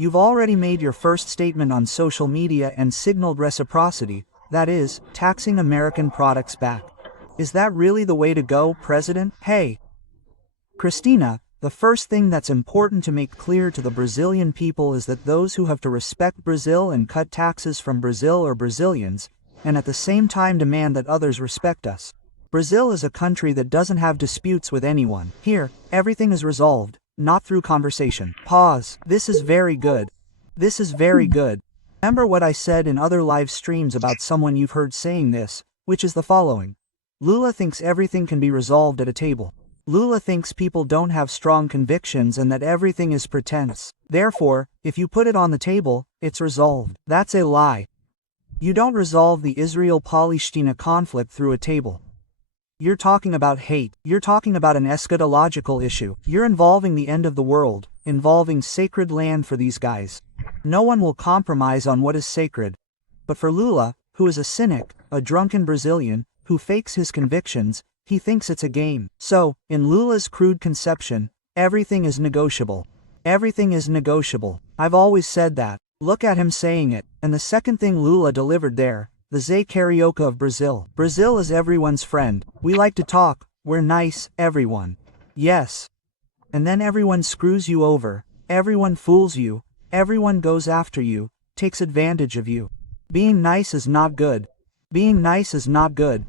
You've already made your first statement on social media and signaled reciprocity, that is, taxing American products back. Is that really the way to go, President? Hey, Christina, the first thing that's important to make clear to the Brazilian people is that those who have to respect Brazil and cut taxes from Brazil are Brazilians, and at the same time demand that others respect us. Brazil is a country that doesn't have disputes with anyone. Here, everything is resolved, not through conversation. Pause. This is very good. This is very good. Remember what I said in other live streams about someone you've heard saying this, which is the following. Lula thinks everything can be resolved at a table. Lula thinks people don't have strong convictions and that everything is pretense. Therefore, if you put it on the table, it's resolved. That's a lie. You don't resolve the Israel-Palestina conflict through a table. You're talking about hate. You're talking about an eschatological issue. You're involving the end of the world, involving sacred land for these guys. No one will compromise on what is sacred. But for Lula, who is a cynic, a drunken Brazilian, who fakes his convictions, he thinks it's a game. So, in Lula's crude conception, everything is negotiable. Everything is negotiable. I've always said that. Look at him saying it. And the second thing Lula delivered there, the Zé Carioca of Brazil. Brazil is everyone's friend. We like to talk, we're nice, everyone. Yes. And then everyone screws you over, everyone fools you, everyone goes after you, takes advantage of you. Being nice is not good. Being nice is not good.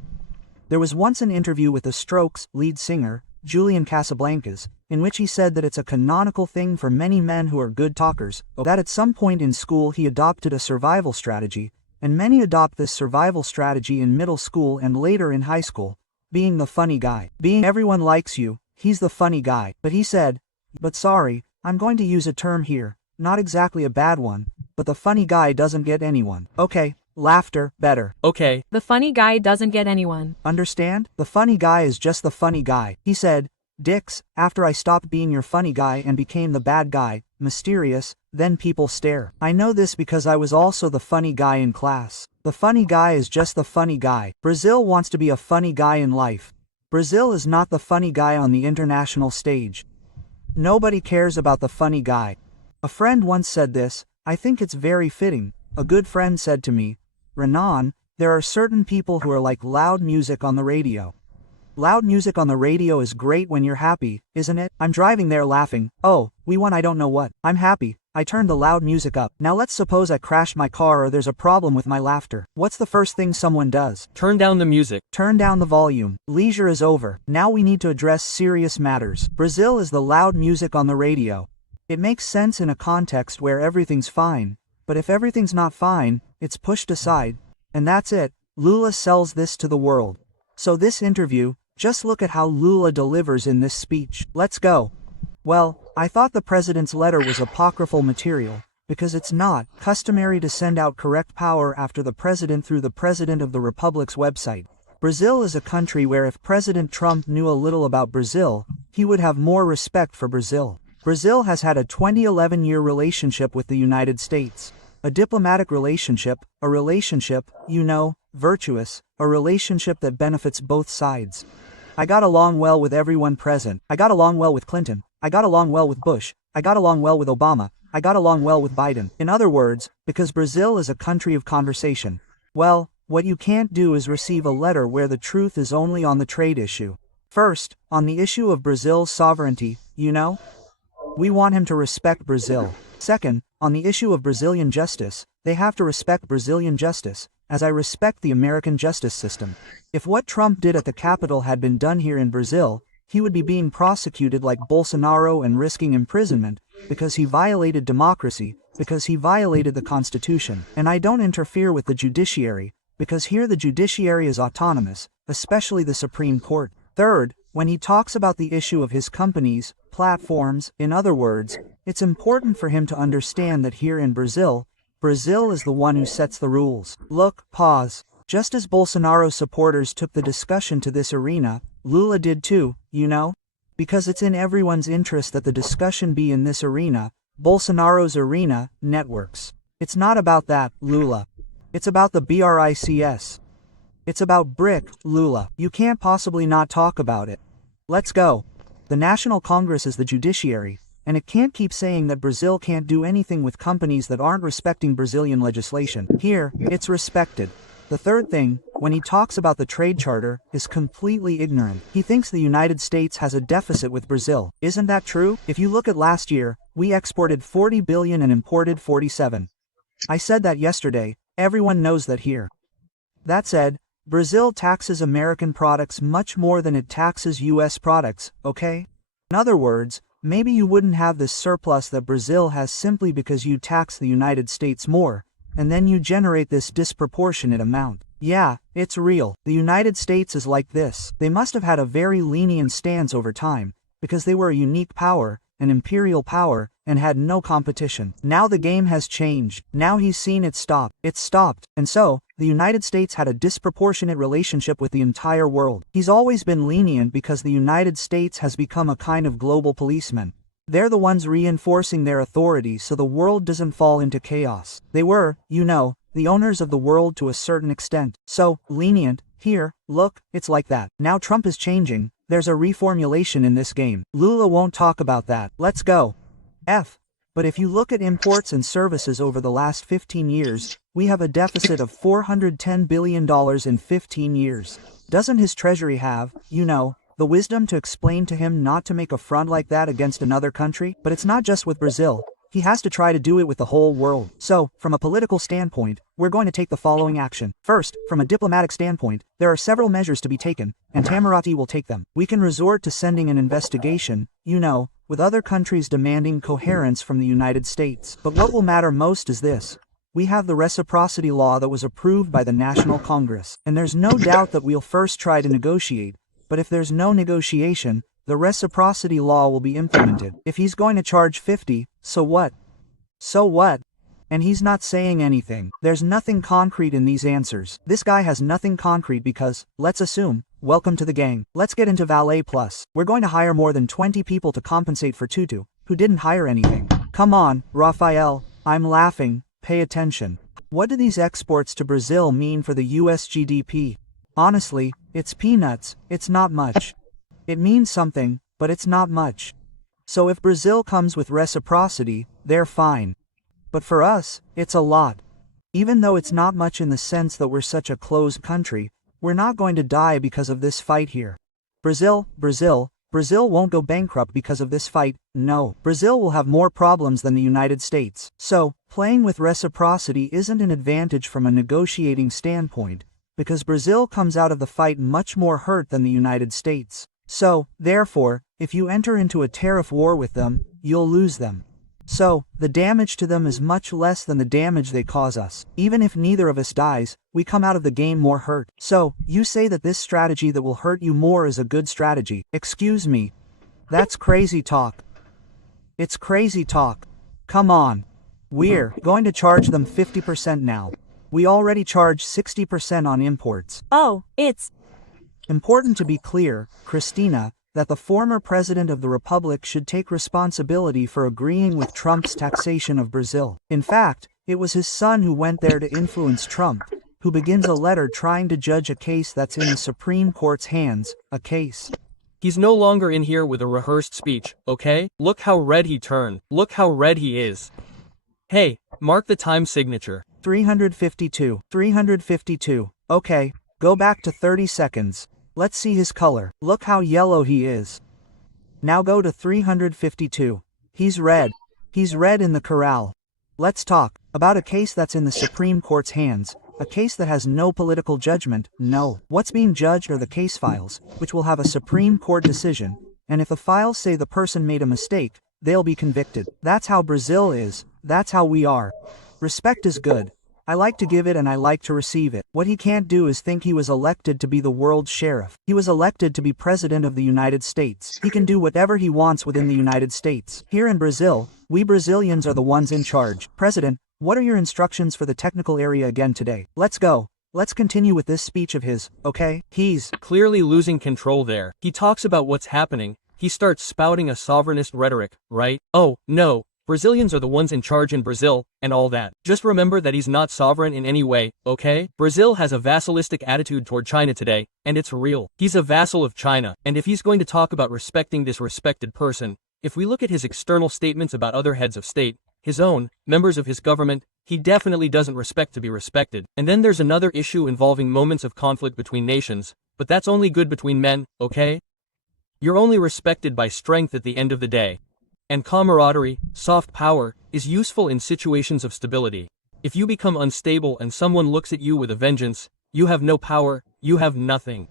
There was once an interview with the Strokes lead singer, Julian Casablancas, in which he said that it's a canonical thing for many men who are good talkers, that at some point in school he adopted a survival strategy, and many adopt this survival strategy in middle school and later in high school, being the funny guy. Being everyone likes you, he's the funny guy. But he said, but sorry, I'm going to use a term here, not exactly a bad one, but the funny guy doesn't get anyone. Okay. Laughter, better. Okay. The funny guy doesn't get anyone. Understand? The funny guy is just the funny guy. He said, Dix, after I stopped being your funny guy and became the bad guy, mysterious, then people stare. I know this because I was also the funny guy in class. The funny guy is just the funny guy. Brazil wants to be a funny guy in life. Brazil is not the funny guy on the international stage. Nobody cares about the funny guy. A friend once said this, I think it's very fitting. A good friend said to me, Renan, there are certain people who are like loud music on the radio. Loud music on the radio is great when you're happy, isn't it? I'm driving there laughing, oh, we won I don't know what. I'm happy, I turned the loud music up. Now let's suppose I crashed my car or there's a problem with my laughter. What's the first thing someone does? Turn down the music. Turn down the volume. Leisure is over. Now we need to address serious matters. Brazil is the loud music on the radio. It makes sense in a context where everything's fine. But if everything's not fine, it's pushed aside, and that's it. Lula sells this to the world. So this interview, just look at how Lula delivers in this speech. Let's go. Well, I thought the president's letter was apocryphal material, because it's not customary to send out correct power after the president through the President of the Republic's website. Brazil is a country where if President Trump knew a little about Brazil, he would have more respect for Brazil. Brazil has had a 20-11-year relationship with the United States. A diplomatic relationship, a relationship, you know, virtuous, a relationship that benefits both sides. I got along well with everyone present. I got along well with Clinton. I got along well with Bush. I got along well with Obama. I got along well with Biden. In other words, because Brazil is a country of conversation. Well, what you can't do is receive a letter where the truth is only on the trade issue. First, on the issue of Brazil's sovereignty, you know? We want him to respect Brazil. Second, on the issue of Brazilian justice, they have to respect Brazilian justice, as I respect the American justice system. If what Trump did at the Capitol had been done here in Brazil, he would be being prosecuted like Bolsonaro and risking imprisonment, because he violated democracy, because he violated the Constitution. And I don't interfere with the judiciary, because here the judiciary is autonomous, especially the Supreme Court. Third, when he talks about the issue of his companies, platforms, in other words, it's important for him to understand that here in Brazil, Brazil is the one who sets the rules. Look, pause. Just as Bolsonaro supporters took the discussion to this arena, Lula did too, you know? Because it's in everyone's interest that the discussion be in this arena, Bolsonaro's arena, networks. It's not about that, Lula. It's about the BRICS. It's about BRIC, Lula. You can't possibly not talk about it. Let's go. The National Congress is the judiciary, and it can't keep saying that Brazil can't do anything with companies that aren't respecting Brazilian legislation. Here, it's respected. The third thing, when he talks about the trade charter, is completely ignorant. He thinks the United States has a deficit with Brazil. Isn't that true? If you look at last year, we exported 40 billion and imported 47. I said that yesterday, everyone knows that here. That said, Brazil taxes American products much more than it taxes US products, okay? In other words, maybe you wouldn't have this surplus that Brazil has simply because you tax the United States more, and then you generate this disproportionate amount. Yeah, it's real. The United States is like this. They must have had a very lenient stance over time, because they were a unique power, an imperial power, and had no competition. Now the game has changed. Now he's seen it stop. It's stopped. And so, the United States had a disproportionate relationship with the entire world. He's always been lenient because the United States has become a kind of global policeman. They're the ones reinforcing their authority so the world doesn't fall into chaos. They were, you know, the owners of the world to a certain extent. So, lenient, here, look, it's like that. Now Trump is changing. There's a reformulation in this game. Lula won't talk about that. Let's go. But if you look at imports and services over the last 15 years, we have a deficit of $410 billion in 15 years. Doesn't his treasury have, you know, the wisdom to explain to him not to make a front like that against another country? But it's not just with Brazil. He has to try to do it with the whole world. So, from a political standpoint, we're going to take the following action. First, from a diplomatic standpoint, there are several measures to be taken, and Tamarati will take them. We can resort to sending an investigation, you know, with other countries demanding coherence from the United States. But what will matter most is this. We have the reciprocity law that was approved by the National Congress, and there's no doubt that we'll first try to negotiate. But if there's no negotiation, the reciprocity law will be implemented. If he's going to charge 50, so what? So what? And he's not saying anything. There's nothing concrete in these answers. This guy has nothing concrete because, let's assume, welcome to the gang. Let's get into Valet Plus. We're going to hire more than 20 people to compensate for Tutu, who didn't hire anything. Come on, Rafael, I'm laughing, pay attention. What do these exports to Brazil mean for the US GDP? Honestly, it's peanuts, it's not much. It means something, but it's not much. So if Brazil comes with reciprocity, they're fine. But for us, it's a lot. Even though it's not much in the sense that we're such a closed country, we're not going to die because of this fight here. Brazil won't go bankrupt because of this fight, no. Brazil will have more problems than the United States. So, playing with reciprocity isn't an advantage from a negotiating standpoint, because Brazil comes out of the fight much more hurt than the United States. So, therefore, if you enter into a tariff war with them, you'll lose them. So, the damage to them is much less than the damage they cause us. Even if neither of us dies, we come out of the game more hurt. So, you say that this strategy that will hurt you more is a good strategy. Excuse me. That's crazy talk. It's crazy talk. Come on. We're going to charge them 50% now. We already charge 60% on imports. Oh, it's important to be clear, Christina, that the former president of the Republic should take responsibility for agreeing with Trump's taxation of Brazil. In fact, it was his son who went there to influence Trump, who begins a letter trying to judge a case that's in the Supreme Court's hands, a case. He's no longer in here with a rehearsed speech, okay? Look how red he turned. Look how red he is. Hey, mark the time signature. 352. 352. Okay, go back to 30 seconds. Let's see his color. Look how yellow he is. Now go to 352. He's red. He's red in the corral. Let's talk about a case that's in the Supreme Court's hands, a case that has no political judgment, no. What's being judged are the case files, which will have a Supreme Court decision, and if the files say the person made a mistake, they'll be convicted. That's how Brazil is. That's how we are. Respect is good. I like to give it and I like to receive it. What he can't do is think he was elected to be the world's sheriff. He was elected to be president of the United States. He can do whatever he wants within the United States. Here in Brazil, we Brazilians are the ones in charge. President, what are your instructions for the technical area again today? Let's go. Let's continue with this speech of his, okay? He's clearly losing control there. He talks about what's happening. He starts spouting a sovereignist rhetoric, right? Oh, no. Brazilians are the ones in charge in Brazil, and all that. Just remember that he's not sovereign in any way, okay? Brazil has a vassalistic attitude toward China today, and it's real. He's a vassal of China, and if he's going to talk about respecting this respected person, If we look at his external statements about other heads of state, his own, members of his government, he definitely doesn't respect to be respected. And then there's another issue involving moments of conflict between nations, but that's only good between men, okay? You're only respected by strength at the end of the day. And camaraderie, soft power, is useful in situations of stability. If you become unstable and someone looks at you with a vengeance, you have no power, you have nothing.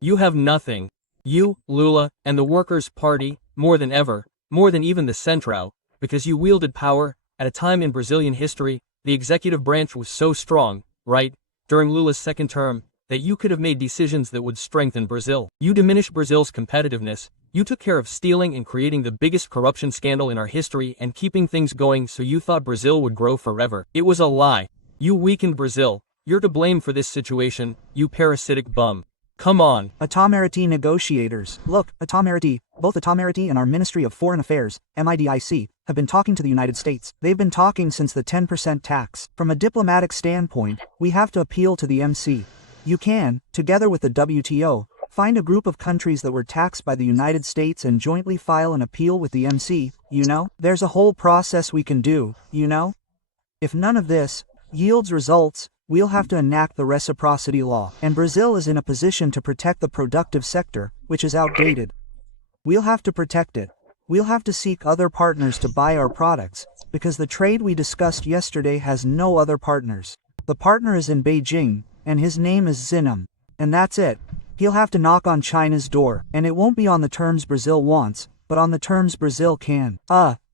You have nothing. You, Lula, and the Workers' Party, more than ever, more than even the Central, because you wielded power, at a time in Brazilian history, the executive branch was so strong, right, during Lula's second term, that you could have made decisions that would strengthen Brazil. You diminished Brazil's competitiveness, you took care of stealing and creating the biggest corruption scandal in our history and keeping things going so you thought Brazil would grow forever. It was a lie. You weakened Brazil. You're to blame for this situation, you parasitic bum. Come on. Itamaraty negotiators. Look, both Itamaraty and our Ministry of Foreign Affairs, MIDIC, have been talking to the United States. They've been talking since the 10% tax. From a diplomatic standpoint, we have to appeal to the MC. You can, together with the WTO, find a group of countries that were taxed by the United States and jointly file an appeal with the MC, you know? There's a whole process we can do, you know? If none of this yields results, we'll have to enact the reciprocity law. And Brazil is in a position to protect the productive sector, which is outdated. We'll have to protect it. We'll have to seek other partners to buy our products, because the trade we discussed yesterday has no other partners. The partner is in Beijing, and his name is Zinum. And that's it. He'll have to knock on China's door, and it won't be on the terms Brazil wants, but on the terms Brazil can.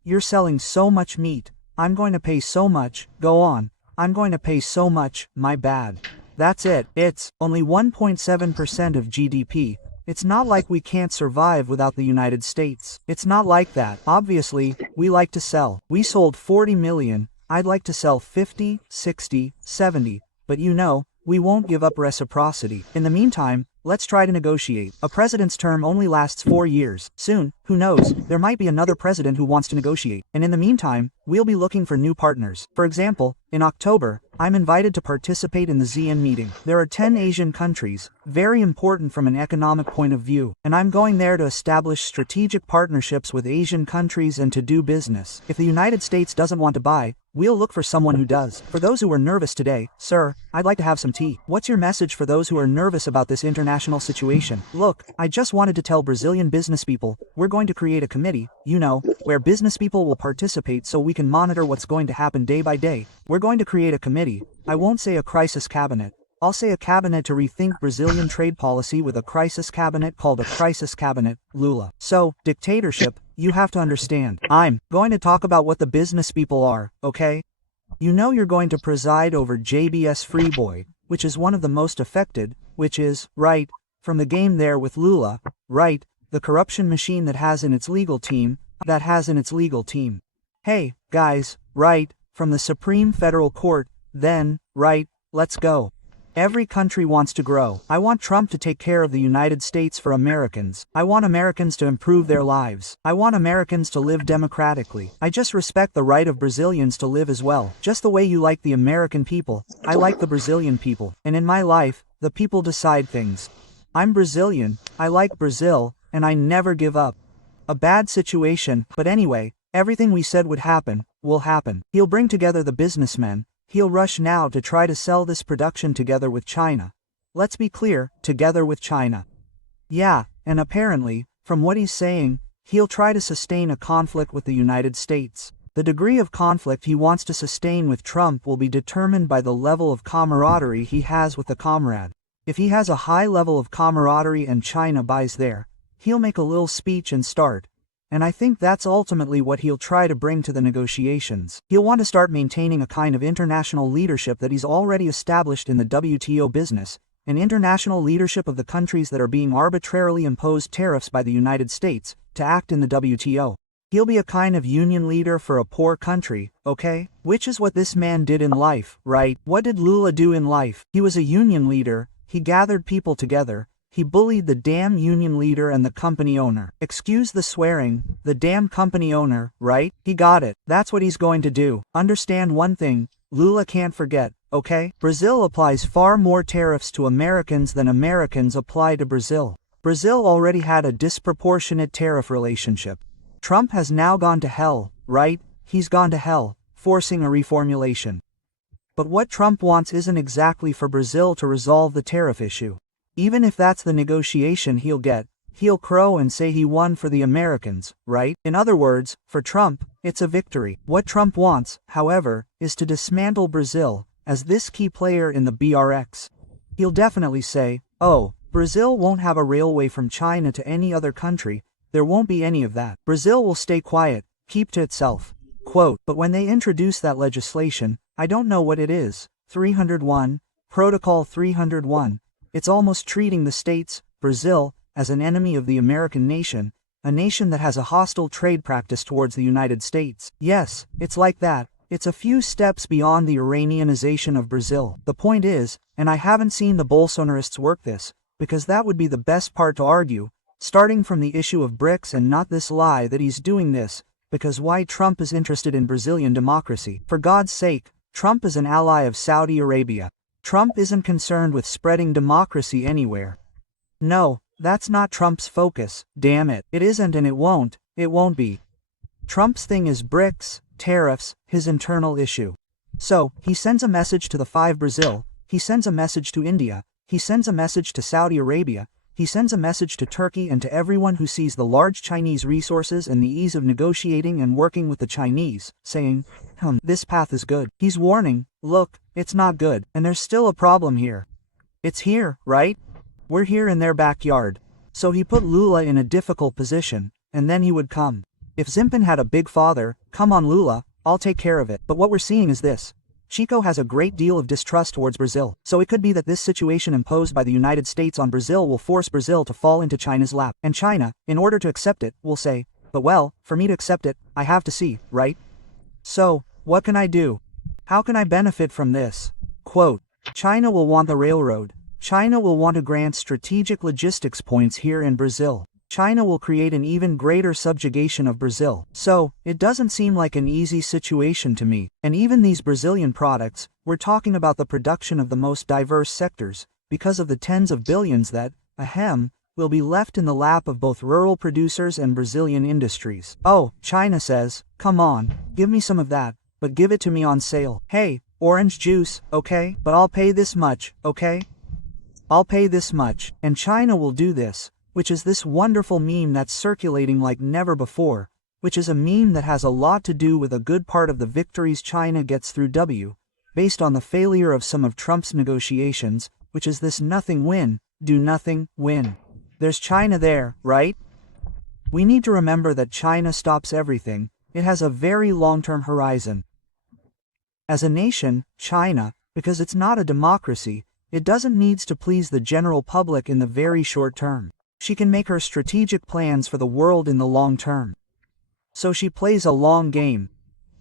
You're selling so much meat. I'm going to pay so much. Go on. I'm going to pay so much. My bad. That's it. It's only 1.7% of GDP. It's not like we can't survive without the United States. It's not like that. Obviously, we like to sell. We sold 40 million. I'd like to sell 50, 60, 70. But you know, we won't give up reciprocity. In the meantime, let's try to negotiate. A president's term only lasts 4 years. Soon, who knows, there might be another president who wants to negotiate. And in the meantime, we'll be looking for new partners. For example, in October, I'm invited to participate in the ZN meeting. There are 10 Asian countries, very important from an economic point of view. And I'm going there to establish strategic partnerships with Asian countries and to do business. If the United States doesn't want to buy, we'll look for someone who does. For those who are nervous today, sir, I'd like to have some tea. What's your message for those who are nervous about this international situation? Look, I just wanted to tell Brazilian business people, we're going to create a committee, you know, where business people will participate so we can monitor what's going to happen day by day. We're going to create a committee. I won't say a crisis cabinet. I'll say a cabinet to rethink Brazilian trade policy with a crisis cabinet called a crisis cabinet, Lula. So, dictatorship, you have to understand. I'm going to talk about what the business people are, okay? You know you're going to preside over JBS Freeboy, which is one of the most affected, which is, right, from the game there with Lula, right, the corruption machine that has in its legal team. Hey, guys, right, from the Supreme Federal Court, then, right, let's go. Every country wants to grow. I want Trump to take care of the United States for Americans. I want Americans to improve their lives. I want Americans to live democratically. I just respect the right of Brazilians to live as well. Just the way you like the American people, I like the Brazilian people. And in my life, the people decide things. I'm Brazilian, I like Brazil, and I never give up. A bad situation, but anyway, everything we said would happen, will happen. He'll bring together the businessmen. He'll rush now to try to sell this production together with China. Let's be clear, together with China. Yeah, and apparently, from what he's saying, he'll try to sustain a conflict with the United States. The degree of conflict he wants to sustain with Trump will be determined by the level of camaraderie he has with the comrade. If he has a high level of camaraderie and China buys there, he'll make a little speech and start. And I think that's ultimately what he'll try to bring to the negotiations. He'll want to start maintaining a kind of international leadership that he's already established in the WTO business, an international leadership of the countries that are being arbitrarily imposed tariffs by the United States, to act in the WTO. He'll be a kind of union leader for a poor country, okay? Which is what this man did in life, right? What did Lula do in life? He was a union leader, he gathered people together, he bullied the damn union leader and the company owner. Excuse the swearing, the damn company owner, right? He got it. That's what he's going to do. Understand one thing, Lula can't forget, okay? Brazil applies far more tariffs to Americans than Americans apply to Brazil. Brazil already had a disproportionate tariff relationship. Trump has now gone to hell, right? He's gone to hell, forcing a reformulation. But what Trump wants isn't exactly for Brazil to resolve the tariff issue. Even if that's the negotiation he'll get, he'll crow and say he won for the Americans, right? In other words, for Trump, it's a victory. What Trump wants, however, is to dismantle Brazil as this key player in the BRICS. He'll definitely say, oh, Brazil won't have a railway from China to any other country, there won't be any of that. Brazil will stay quiet, keep to itself. Quote, but when they introduce that legislation, I don't know what it is. 301, Protocol 301. It's almost treating the states, Brazil, as an enemy of the American nation, a nation that has a hostile trade practice towards the United States. Yes, it's like that. It's a few steps beyond the Iranianization of Brazil. The point is, and I haven't seen the Bolsonarists work this, because that would be the best part to argue, starting from the issue of BRICS and not this lie that he's doing this, because why Trump is interested in Brazilian democracy. For God's sake, Trump is an ally of Saudi Arabia. Trump isn't concerned with spreading democracy anywhere. No, that's not Trump's focus, damn it. It isn't and it won't be. Trump's thing is BRICS, tariffs, his internal issue. So, he sends a message to the five Brazil, he sends a message to India, he sends a message to Saudi Arabia, he sends a message to Turkey and to everyone who sees the large Chinese resources and the ease of negotiating and working with the Chinese, saying, this path is good. He's warning, look, it's not good, and there's still a problem here. It's here, right? We're here in their backyard. So he put Lula in a difficult position, and then he would come. If Zimpin had a big father, come on Lula, I'll take care of it. But what we're seeing is this. Chico has a great deal of distrust towards Brazil, so it could be that this situation imposed by the United States on Brazil will force Brazil to fall into China's lap, and China, in order to accept it, will say, but well, for me to accept it, I have to see, right? So, what can I do? How can I benefit from this? Quote, China will want the railroad. China will want to grant strategic logistics points here in Brazil. China will create an even greater subjugation of Brazil. So, it doesn't seem like an easy situation to me. And even these Brazilian products, we're talking about the production of the most diverse sectors, because of the tens of billions that, will be left in the lap of both rural producers and Brazilian industries. Oh, China says, come on, give me some of that, but give it to me on sale. Hey, orange juice, okay? But I'll pay this much, okay? I'll pay this much, and China will do this. Which is this wonderful meme that's circulating like never before, which is a meme that has a lot to do with a good part of the victories China gets through based on the failure of some of Trump's negotiations, which is this nothing win, do nothing, win. There's China there, right? We need to remember that China stops everything, it has a very long-term horizon. As a nation, China, because it's not a democracy, it doesn't need to please the general public in the very short term. She can make her strategic plans for the world in the long term. So she plays a long game.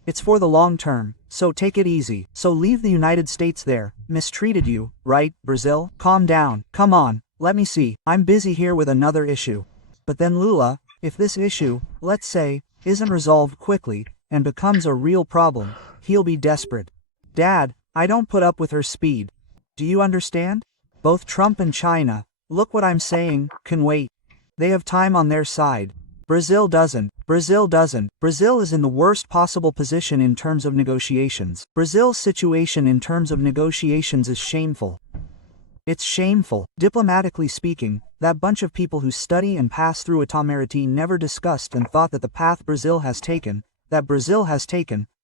It's for the long term, so take it easy. So leave the United States there, mistreated you, right, Brazil? Calm down, come on, let me see, I'm busy here with another issue. But then Lula, if this issue, let's say, isn't resolved quickly, and becomes a real problem, he'll be desperate. Dad, I don't put up with her speed. Do you understand? Both Trump and China, look what I'm saying, can wait. They have time on their side. Brazil doesn't. Brazil doesn't. Brazil is in the worst possible position in terms of negotiations. Brazil's situation in terms of negotiations is shameful. It's shameful. Diplomatically speaking, that bunch of people who study and pass through Itamaraty never discussed and thought that the path Brazil has taken,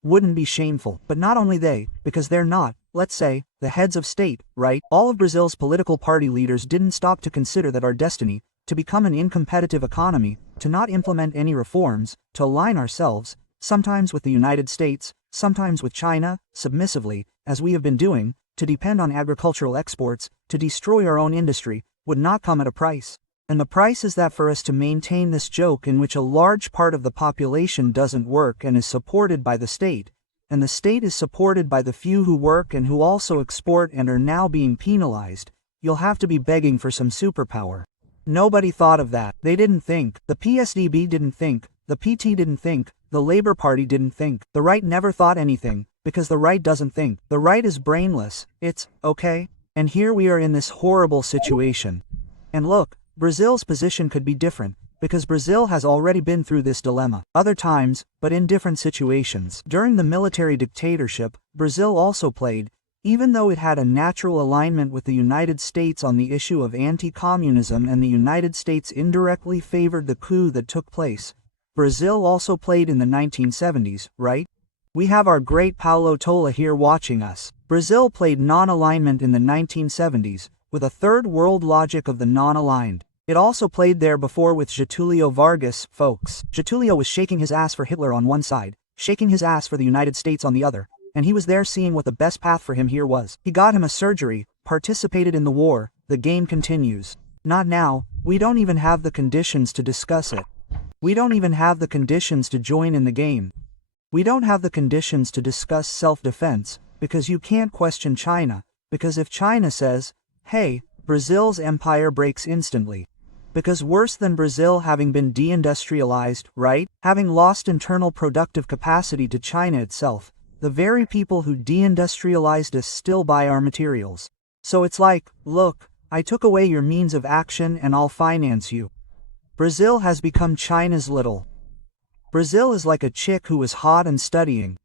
wouldn't be shameful. But not only they, because they're not, let's say, the heads of state, right? All of Brazil's political party leaders didn't stop to consider that our destiny, to become an incompetitive economy, to not implement any reforms, to align ourselves, sometimes with the United States, sometimes with China, submissively, as we have been doing, to depend on agricultural exports, to destroy our own industry, would not come at a price. And the price is that for us to maintain this joke in which a large part of the population doesn't work and is supported by the state, and the state is supported by the few who work and who also export and are now being penalized, you'll have to be begging for some superpower. Nobody thought of that. They didn't think. The PSDB didn't think. The PT didn't think. The Labour Party didn't think. The right never thought anything, because the right doesn't think. The right is brainless. It's, okay? And here we are in this horrible situation. And look, Brazil's position could be different, because Brazil has already been through this dilemma. Other times, but in different situations. During the military dictatorship, Brazil also played, even though it had a natural alignment with the United States on the issue of anti-communism and the United States indirectly favored the coup that took place. Brazil also played in the 1970s, right? We have our great Paulo Tola here watching us. Brazil played non-alignment in the 1970s, with a third world logic of the non-aligned. It also played there before with Getúlio Vargas, folks. Getúlio was shaking his ass for Hitler on one side, shaking his ass for the United States on the other, and he was there seeing what the best path for him here was. He got him a surgery, participated in the war, the game continues. Not now, we don't even have the conditions to discuss it. We don't even have the conditions to join in the game. We don't have the conditions to discuss self-defense, because you can't question China, because if China says, hey, Brazil's empire breaks instantly. Because worse than Brazil having been deindustrialized, right? Having lost internal productive capacity to China itself, the very people who deindustrialized us still buy our materials. So it's like, look, I took away your means of action and I'll finance you. Brazil has become China's little. Brazil is like a chick who was hot and studying.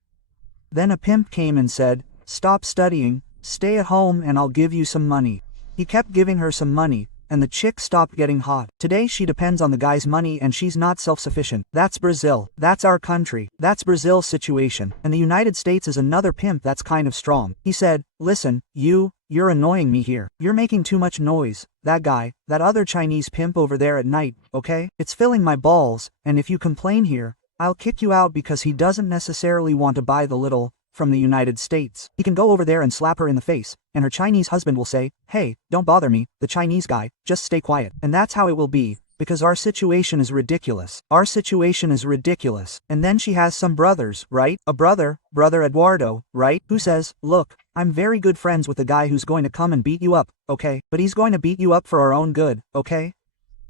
Then a pimp came and said, stop studying, stay at home and I'll give you some money. He kept giving her some money, and the chick stopped getting hot. Today she depends on the guy's money and she's not self-sufficient. That's Brazil. That's our country. That's Brazil's situation. And the United States is another pimp that's kind of strong. He said, listen, you're annoying me here. You're making too much noise. That guy, that other Chinese pimp over there at night, okay? It's filling my balls, and if you complain here, I'll kick you out because he doesn't necessarily want to buy the little from the United States. He can go over there and slap her in the face, and her Chinese husband will say, hey, don't bother me, the Chinese guy, just stay quiet. And that's how it will be, because our situation is ridiculous. Our situation is ridiculous. And then she has some brothers, right? A brother Eduardo, right? Who says, look, I'm very good friends with the guy who's going to come and beat you up, okay? But he's going to beat you up for our own good, okay?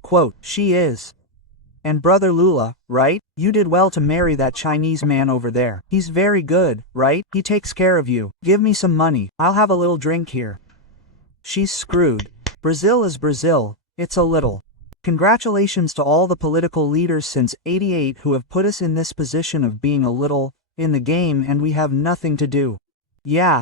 Quote, she is. And brother Lula, right? You did well to marry that Chinese man over there. He's very good, right? He takes care of you. Give me some money. I'll have a little drink here. She's screwed. Brazil is Brazil. It's a little. Congratulations to all the political leaders since '88 who have put us in this position of being a little in the game and we have nothing to do. Yeah,